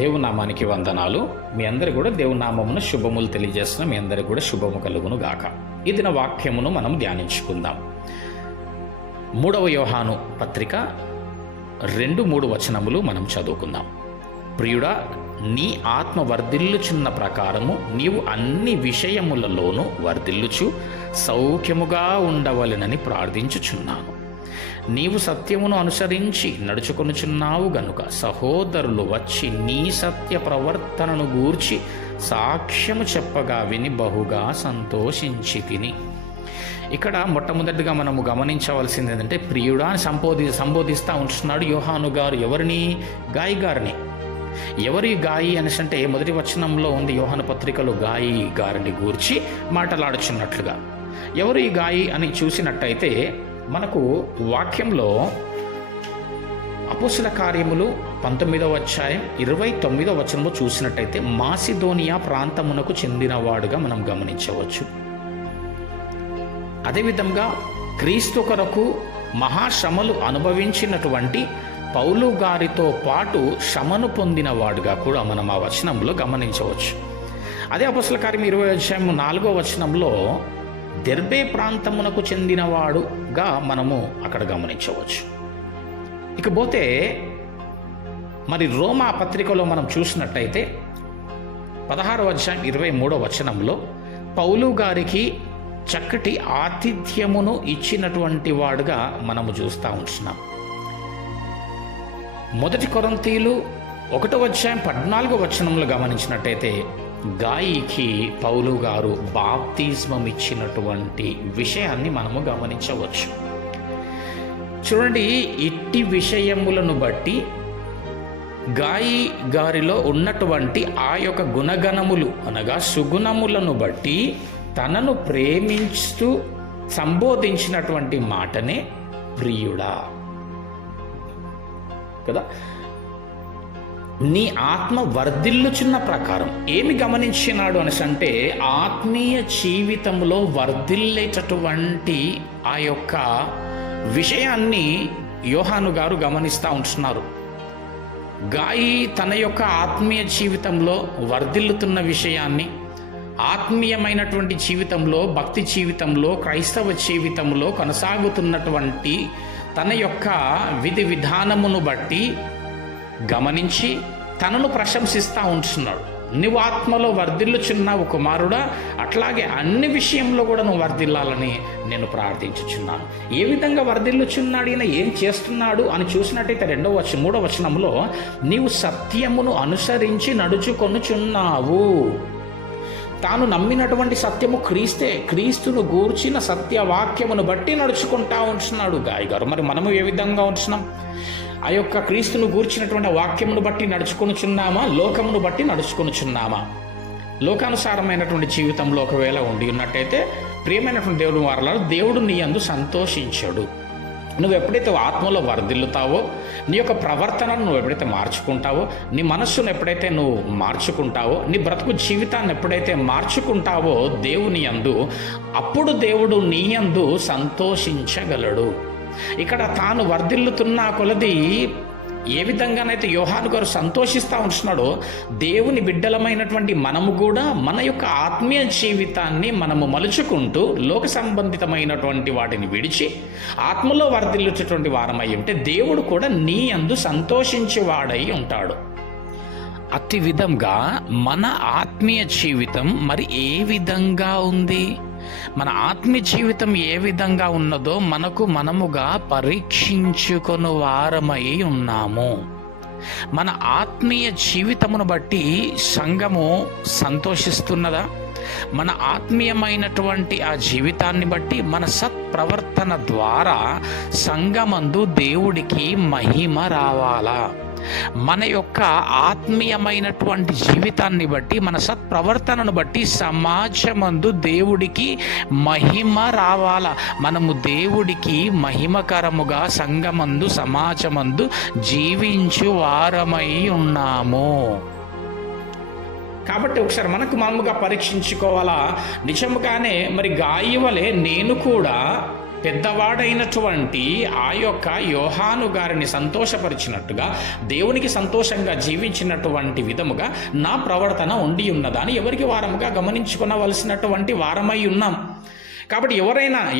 దేవునామానికి వందనాలు. మీ అందరికి కూడా దేవునామమున శుభములు తెలియజేస్తున్న మీ అందరికి కూడా శుభము కలుగును గాక. ఈ దిన వాక్యమును మనం ధ్యానించుకుందాం. 3వ యోహాను పత్రిక 2:3 వచనములు మనం చదువుకుందాం. ప్రియుడా, నీ ఆత్మ వర్ధిల్లుచున్న ప్రకారము నీవు అన్ని విషయములలోనూ వర్ధిల్లుచు సౌఖ్యముగా ఉండవలెనని ప్రార్థించుచున్నాను. నీవు సత్యమును అనుసరించి నడుచుకొనుచున్నావు గనుక సహోదరులు వచ్చి నీ సత్య ప్రవర్తనను గూర్చి సాక్ష్యము చెప్పగా విని బహుగా సంతోషించి తిని. ఇక్కడ మొట్టమొదటిగా మనము గమనించవలసింది ఏంటంటే, ప్రియుడా అని సంబోధిస్తూ ఉంటున్నాడు యోహాను గారు. ఎవరిని? గాయి గారిని. ఎవరి గాయి అనేసి అంటే మొదటి వచనంలో ఉంది యోహాను పత్రికలో గాయి గారిని గూర్చి మాట్లాడుచున్నట్లుగా. ఎవరు ఈ గాయి అని చూసినట్టయితే మనకు వాక్యంలో అపోస్తల కార్యములు 19వ అధ్యాయం 29వ వచనంలో చూసినట్టయితే మాసిదోనియా ప్రాంతమునకు చెందినవాడుగా మనం గమనించవచ్చు. అదేవిధంగా క్రీస్తు కొరకు మహాశ్రమలు అనుభవించినటువంటి పౌలు గారితో పాటు శ్రమను పొందినవాడుగా కూడా మనం ఆ వచనంలో గమనించవచ్చు. అదే అపోస్తల కార్యం 20వ అధ్యాయం 4వ వచనంలో దెర్బే ప్రాంతమునకు చెందినవాడుగా మనము అక్కడ గమనించవచ్చు. ఇకపోతే మరి రోమా పత్రికలో మనం చూసినట్టయితే 16వ అధ్యాయం 23వ వచనంలో పౌలు గారికి చక్కటి ఆతిథ్యమును ఇచ్చినటువంటి వాడుగా మనము చూస్తూ ఉంటున్నాం. మొదటి కొరింథీయులు 1వ అధ్యాయం 14వ వచనంలో గమనించినట్టయితే గాయికి పౌలు గారు బాప్తిస్మం ఇచ్చినటువంటి విషయాన్ని మనము గమనించవచ్చు. చూడండి, ఇట్టి విషయములను బట్టి గాయి గారిలో ఉన్నటువంటి ఆ యొక్క గుణగణములు అనగా సుగుణములను బట్టి తనను ప్రేమించుతూ సంబోధించినటువంటి మాటనే ప్రియుడా కదా. నీ ఆత్మ వర్ధిల్లుచున్న ప్రకారం ఏమి గమనించినాడు అనేసి అంటే, ఆత్మీయ జీవితంలో వర్ధిల్లేటటువంటి ఆ యొక్క విషయాన్ని యోహాను గారు గమనిస్తూ ఉంటున్నారు. గాయి తన యొక్క ఆత్మీయ జీవితంలో వర్ధిల్లుతున్న విషయాన్ని, ఆత్మీయమైనటువంటి జీవితంలో, భక్తి జీవితంలో, క్రైస్తవ జీవితంలో కొనసాగుతున్నటువంటి తన యొక్క విధి విధానమును బట్టి గమనించి తనను ప్రశంసిస్తూ ఉంటున్నాడు. నువ్వు ఆత్మలో వర్ధిల్లుచున్నావు కుమారుడా, అట్లాగే అన్ని విషయంలో కూడా నువ్వు వర్ధిల్లాలని నేను ప్రార్థించుచున్నాను. ఏ విధంగా వర్ధిల్లుచున్నాడు, ఈయన ఏం చేస్తున్నాడు అని చూసినట్టయితే 3వ వచనంలో నీవు సత్యమును అనుసరించి నడుచుకొనుచున్నావు. తాను నమ్మినటువంటి సత్యము క్రీస్తే, క్రీస్తును గూర్చిన సత్యవాక్యమును బట్టి నడుచుకుంటా ఉంటున్నాడు గాయ గారు. మరి మనము ఏ విధంగా ఉంటున్నాం? ఆ యొక్క క్రీస్తును గూర్చినటువంటి వాక్యమును బట్టి నడుచుకొనుచున్నామా, లోకమును బట్టి నడుచుకొనుచున్నామా? లోకానుసారమైనటువంటి జీవితంలో ఒకవేళ ఉండి ఉన్నట్టయితే ప్రియమైనటువంటి దేవుడు వారలారా, దేవుడు నీ యందు సంతోషించడు. నువ్వు ఎప్పుడైతే ఆత్మలో వర్ధిల్లుతావో, నీ యొక్క ప్రవర్తనను నువ్వు ఎప్పుడైతే మార్చుకుంటావో, నీ మనస్సును ఎప్పుడైతే నువ్వు మార్చుకుంటావో, నీ బ్రతుకు జీవితాన్ని ఎప్పుడైతే మార్చుకుంటావో దేవుని యందు, అప్పుడు దేవుడు నీ యందు సంతోషించగలడు. ఇక్కడ తాను వర్ధిల్లుతున్న కొలది ఏ విధంగానైతే యోహాను గారు సంతోషిస్తూ ఉంటున్నాడో, దేవుని బిడ్డలమైనటువంటి మనము కూడా మన యొక్క ఆత్మీయ జీవితాన్ని మనము మలుచుకుంటూ లోక సంబంధితమైనటువంటి వాటిని విడిచి ఆత్మలో వర్ధిల్లుచేటువంటి వారమై ఉంటే దేవుడు కూడా నీ యందు సంతోషించేవాడై ఉంటాడు. అట్టి విధంగా మన ఆత్మీయ జీవితం మరి ఏ విధంగా ఉంది? మన ఆత్మీయ జీవితం ఏ విధంగా ఉన్నదో మనముగా పరీక్షించుకొని వారమై ఉన్నాము. మన ఆత్మీయ జీవితమును బట్టి సంఘము సంతోషిస్తున్నదా? మన ఆత్మీయమైనటువంటి ఆ జీవితాన్ని బట్టి మన సత్ప్రవర్తన ద్వారా సంఘమందు దేవుడికి మహిమ రావాలా? మన యొక్క ఆత్మీయమైనటువంటి జీవితాన్ని బట్టి, మన సత్ప్రవర్తనను బట్టి సమాజమందు దేవుడికి మహిమ రావాలా? మనము దేవుడికి మహిమకరముగా సంఘమందు, సమాజమందు జీవించు వారమై ఉన్నాము. కాబట్టి ఒకసారి మనముగా పరీక్షించుకోవాలా. నిజముగానే మరి గాయి వలె నేను కూడా పెద్దవాడైనటువంటి ఆ యొక్క యోహాను గారిని సంతోషపరిచినట్టుగా, దేవునికి సంతోషంగా జీవించినటువంటి విధముగా నా ప్రవర్తన ఉండి ఉన్నదాన్ని ఎవరికి వారముగా గమనించుకునవలసినటువంటి వారమై ఉన్నాం. కాబట్టి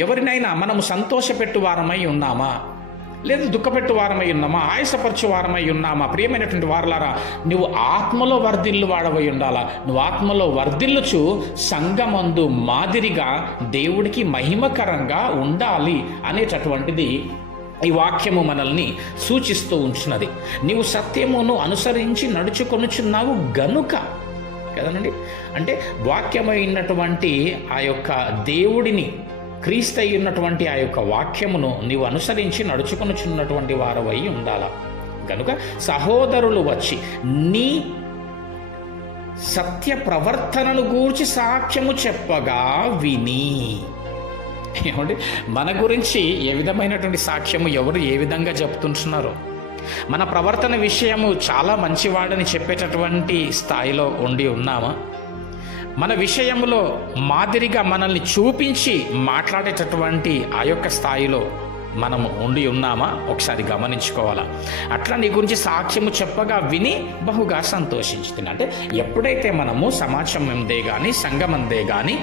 ఎవరినైనా మనము సంతోషపెట్టు వారమై ఉన్నామా, లేదు దుఃఖపెట్టు వారమై ఉన్నామా, ఆయాసపరచు వారమై ఉన్నామా? ప్రియమైనటువంటి వారలారా, నువ్వు ఆత్మలో వర్ధిల్లు వాడవై ఉండాలా. నువ్వు ఆత్మలో వర్ధిల్లుచు సంఘమందు మాదిరిగా దేవుడికి మహిమకరంగా ఉండాలి అనేటటువంటిది ఈ వాక్యము మనల్ని సూచిస్తూ ఉంచున్నది. నీవు సత్యమును అనుసరించి నడుచుకొనుచున్నావు గనుక కదనండి. అంటే వాక్యమైనటువంటి ఆ యొక్క దేవుడిని, క్రీస్తు అయి ఉన్నటువంటి ఆ యొక్క వాక్యమును నీవు అనుసరించి నడుచుకొనుచున్నటువంటి వారవై ఉండాల. కనుక సహోదరులు వచ్చి నీ సత్య ప్రవర్తనను గూర్చి సాక్ష్యము చెప్పగా విని. ఏమండి, మన గురించి ఏ విధమైనటువంటి సాక్ష్యము ఎవరు ఏ విధంగా చెప్తుంటున్నారో, మన ప్రవర్తన విషయము చాలా మంచివాడని చెప్పేటటువంటి స్థాయిలో ఉండి ఉన్నామా? మన విషయంలో మాదిరిగా మనల్ని చూపించి మాట్లాడేటటువంటి ఆ యొక్క స్థాయిలో మనము ఉండి ఉన్నామా? ఒకసారి గమనించుకోవాలా. అట్లా నీ గురించి సాక్ష్యము చెప్పగా విని బహుగా సంతోషించుతున్నా. అంటే ఎప్పుడైతే మనము సమాజం అందే కానీ, సంఘం అందే కానీ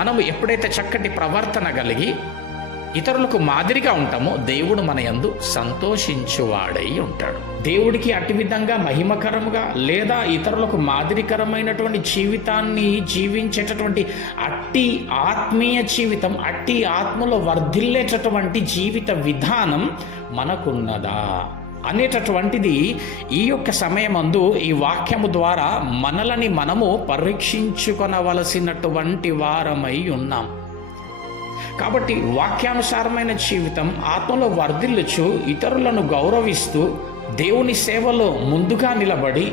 మనము ఎప్పుడైతే చక్కటి ప్రవర్తన కలిగి ఇతరులకు మాదిరిగా ఉంటామో, దేవుడు మన యందు సంతోషించువాడై ఉంటాడు. దేవుడికి అట్టి విధంగా మహిమకరముగా లేదా ఇతరులకు మాదిరికరమైనటువంటి జీవితాన్ని జీవించేటటువంటి అట్టి ఆత్మీయ జీవితం, అట్టి ఆత్మలో వర్ధిల్లేటటువంటి జీవిత విధానం మనకున్నదా అనేటటువంటిది ఈ యొక్క సమయమందు ఈ వాక్యము ద్వారా మనలని మనము పరీక్షించుకొనవలసినటువంటి వారమై ఉన్నాం. కాబట్టి వాక్యానుసారమైన జీవితం, ఆత్మలో వర్ధిల్లుచు ఇతరులను గౌరవిస్తూ దేవుని సేవలో ముందుగా నిలబడి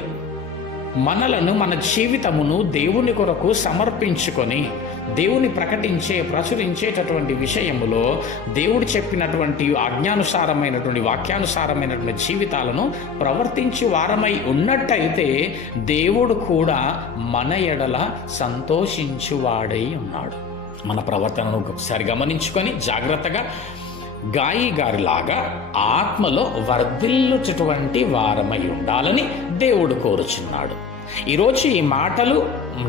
మనలను, మన జీవితమును దేవుని కొరకు సమర్పించుకొని దేవుని ప్రచురించేటటువంటి విషయములో దేవుడు చెప్పినటువంటి ఆజ్ఞానుసారమైనటువంటి వాక్యానుసారమైనటువంటి జీవితాలను ప్రవర్తించి వారమై ఉన్నట్టయితే దేవుడు కూడా మన ఎడల సంతోషించువాడై ఉన్నాడు. మన ప్రవర్తనను ఒకసారి గమనించుకొని జాగ్రత్తగా గాయి గారిలాగా ఆత్మలో వర్ధిల్లుచేటువంటి వారమై ఉండాలని దేవుడు కోరుచున్నాడు. ఈరోజు ఈ మాటలు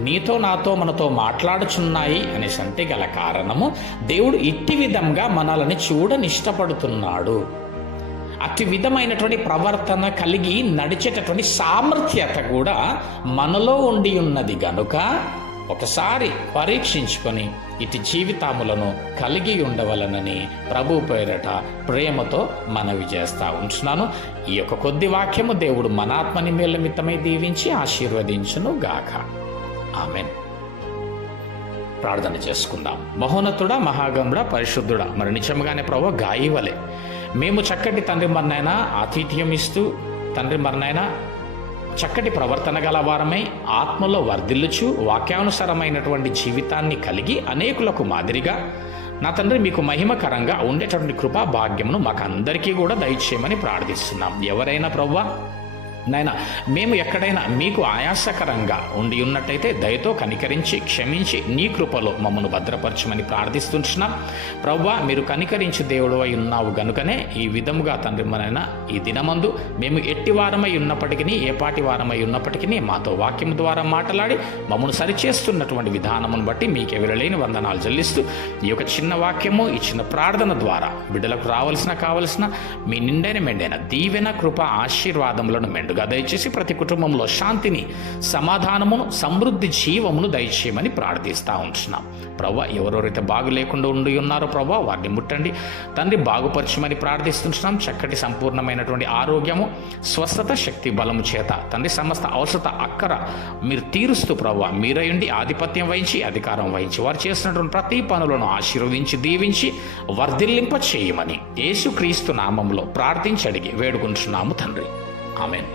నీతో నాతో మనతో మాట్లాడుచున్నాయి అనేసి అంటే గల కారణము, దేవుడు ఇట్టి విధంగా మనల్ని చూడనిష్టపడుతున్నాడు. అట్టి విధమైనటువంటి ప్రవర్తన కలిగి నడిచేటటువంటి సామర్థ్యత కూడా మనలో ఉండి ఉన్నది గనుక ఒకసారి పరీక్షించుకొని ఇటు జీవితాములను కలిగి ఉండవలనని ప్రభు పేరట ప్రేమతో మనవి చేస్తూ ఉంటున్నాను. ఈ యొక్క కొద్ది వాక్యము దేవుడు మన ఆత్మని నిమిత్తమై దీవించి ఆశీర్వదించును గాక. ఆమెన్. ప్రార్థన చేసుకుందాం. మహోన్నతుడా, మహాగణుడా, పరిశుద్ధుడా, మరి నిజంగానే ప్రభు గాయవలే మేము చక్కటి తండ్రి మరినైనా ఆతిథ్యం ఇస్తూ తండ్రి మరినైనా చక్కటి ప్రవర్తన గలవారమై ఆత్మలో వర్ధిల్లుచు వాక్యానుసారమైనటువంటి జీవితాన్ని కలిగి అనేకులకు మాదిరిగా నా తండ్రి మీకు మహిమకరంగా ఉండేటటువంటి కృపా భాగ్యమును మాకు అందరికీ కూడా దయచేయమని ప్రార్థిస్తున్నాం. ఎవరైనా ప్రభువా నాయనా మేము ఎక్కడైనా మీకు ఆయాసకరంగా ఉండి ఉన్నట్టయితే దయతో కనికరించి క్షమించి నీ కృపలో మమ్మను భద్రపరచమని ప్రార్థిస్తున్నాం. ప్రభువా మీరు కనికరించి దేవుడు అయి ఉన్నావు గనుకనే ఈ విధముగా తండ్రి మనైనా ఈ దినమందు మేము ఎట్టి వారమై ఉన్నప్పటికీ, ఏ పాటి వారమై ఉన్నప్పటికీ మాతో వాక్యం ద్వారా మాట్లాడి మమ్మను సరిచేస్తున్నటువంటి విధానమును బట్టి మీకే విలువలేని వందనాలు చెల్లిస్తూ ఈ యొక్క చిన్న వాక్యము, ఈ చిన్న ప్రార్థన ద్వారా బిడ్డలకు కావలసిన మీ నిండైన మెండైన దీవెన కృప ఆశీర్వాదములను మెండుగా దయచేసి ప్రతి కుటుంబంలో శాంతిని, సమాధానమును, సమృద్ధి జీవమును దయచేయమని ప్రార్థిస్తూ ఉంటున్నాం. ప్రభా ఎవరెవరైతే బాగు లేకుండా ఉండి ఉన్నారో ప్రభా వారిని ముట్టండి తండ్రి, బాగుపరచమని ప్రార్థిస్తున్నాం. చక్కటి సంపూర్ణమైనటువంటి ఆరోగ్యము, స్వస్థత, శక్తి బలము చేత తండ్రి సమస్త అవసరత అక్కర మీరు తీరుస్తూ ప్రభా మీరయుండి ఆధిపత్యం వహించి అధికారం వహించి వారు చేసినటువంటి ప్రతి పనులను ఆశీర్వదించి దీవించి వర్ధిల్లింప చేయమని యేసుక్రీస్తు నామములో ప్రార్థించి అడిగి వేడుకుంటున్నాము తండ్రి. ఆమెన్.